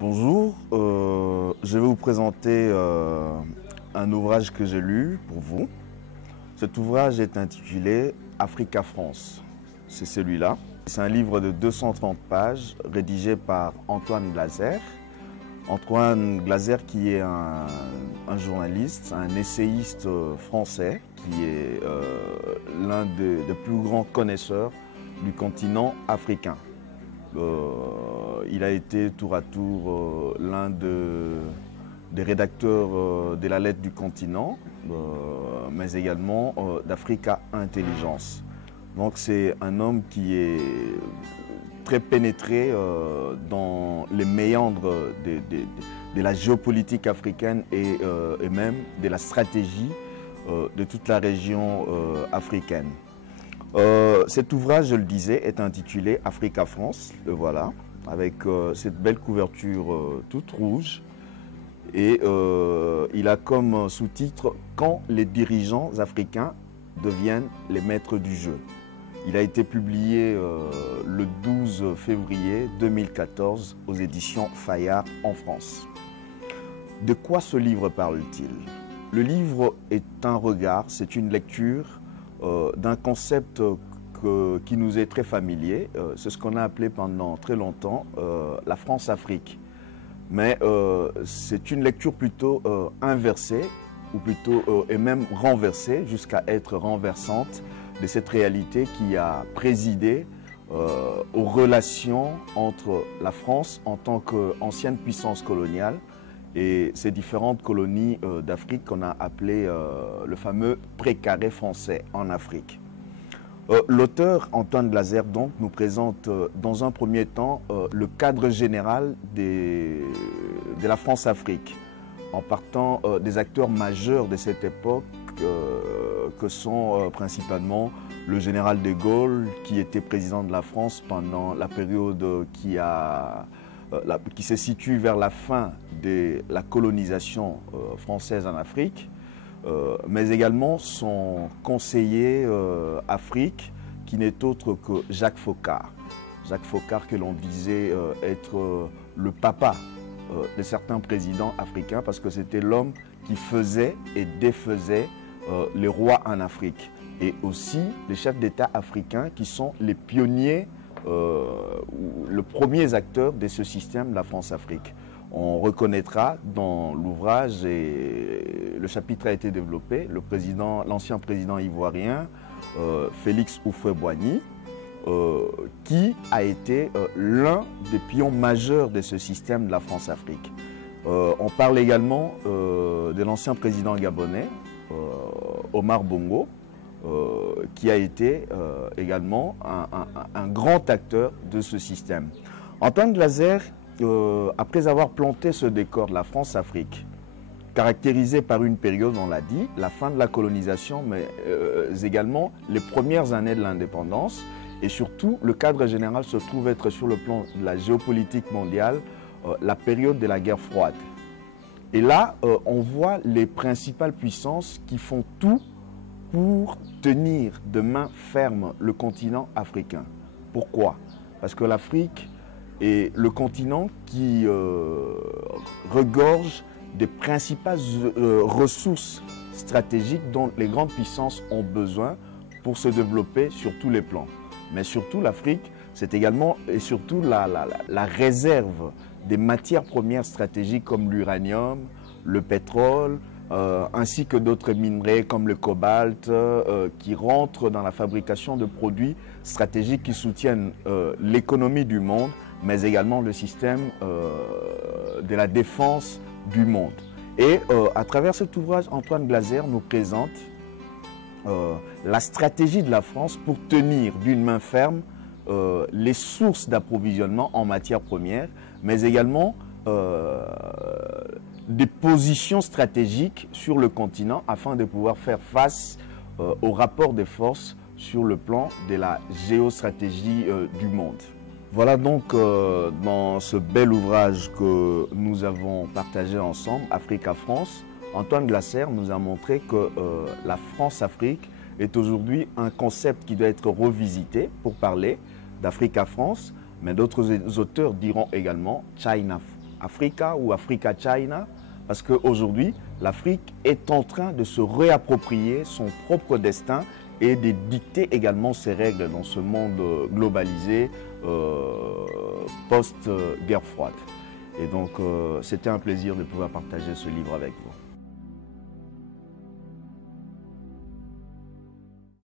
Bonjour, je vais vous présenter un ouvrage que j'ai lu pour vous. Cet ouvrage est intitulé Africa France. C'est celui-là. C'est un livre de 230 pages rédigé par Antoine Glaser. Antoine Glaser qui est un journaliste, un essayiste français qui est l'un des plus grands connaisseurs du continent africain. Il a été tour à tour l'un des rédacteurs de la lettre du continent, mais également d'Africa Intelligence. Donc c'est un homme qui est très pénétré dans les méandres de la géopolitique africaine et même de la stratégie de toute la région africaine. Cet ouvrage, je le disais, est intitulé Africa France, le voilà, avec cette belle couverture toute rouge. Et il a comme sous-titre « Quand les dirigeants africains deviennent les maîtres du jeu ». Il a été publié le 12 février 2014 aux éditions Fayard en France. De quoi ce livre parle-t-il? Le livre est un regard, c'est une lecture d'un concept qui nous est très familier. C'est ce qu'on a appelé pendant très longtemps la France-Afrique. Mais c'est une lecture plutôt inversée, ou plutôt et même renversée, jusqu'à être renversante, de cette réalité qui a présidé aux relations entre la France en tant qu'ancienne puissance coloniale et ces différentes colonies d'Afrique qu'on a appelées le fameux précaré français en Afrique. L'auteur Antoine Glaser donc nous présente dans un premier temps le cadre général de la France-Afrique, en partant des acteurs majeurs de cette époque que sont principalement le général de Gaulle, qui était président de la France pendant la période qui se situe vers la fin de la colonisation française en Afrique, mais également son conseiller Afrique, qui n'est autre que Jacques Foccart. Jacques Foccart que l'on disait être le papa de certains présidents africains, parce que c'était l'homme qui faisait et défaisait les rois en Afrique. Et aussi les chefs d'État africains qui sont les pionniers, les premiers acteurs de ce système de la France-Afrique. On reconnaîtra dans l'ouvrage, et le chapitre a été développé, l'ancien président ivoirien, Félix Houphouët-Boigny, qui a été l'un des pions majeurs de ce système de la France-Afrique. On parle également de l'ancien président gabonais, Omar Bongo, qui a été également un grand acteur de ce système. Antoine Glaser, après avoir planté ce décor de la France-Afrique, caractérisé par une période, on l'a dit, la fin de la colonisation, mais également les premières années de l'indépendance, et surtout le cadre général se trouve être sur le plan de la géopolitique mondiale, la période de la guerre froide. Et là, on voit les principales puissances qui font tout pour tenir de main ferme le continent africain. Pourquoi? Parce que l'Afrique est le continent qui regorge des principales ressources stratégiques dont les grandes puissances ont besoin pour se développer sur tous les plans. Mais surtout, l'Afrique, c'est également et surtout la réserve des matières premières stratégiques comme l'uranium, le pétrole, ainsi que d'autres minerais comme le cobalt qui rentrent dans la fabrication de produits stratégiques qui soutiennent l'économie du monde, mais également le système de la défense du monde. Et à travers cet ouvrage, Antoine Glaser nous présente la stratégie de la France pour tenir d'une main ferme les sources d'approvisionnement en matières premières, mais également des positions stratégiques sur le continent afin de pouvoir faire face au rapport de force sur le plan de la géostratégie du monde. Voilà donc dans ce bel ouvrage que nous avons partagé ensemble, Africa France, Antoine Glaser nous a montré que la France-Afrique est aujourd'hui un concept qui doit être revisité pour parler d'Africa France, mais d'autres auteurs diront également China Africa ou Africa China, parce qu'aujourd'hui, l'Afrique est en train de se réapproprier son propre destin et de dicter également ses règles dans ce monde globalisé post-guerre froide. Et donc, c'était un plaisir de pouvoir partager ce livre avec vous.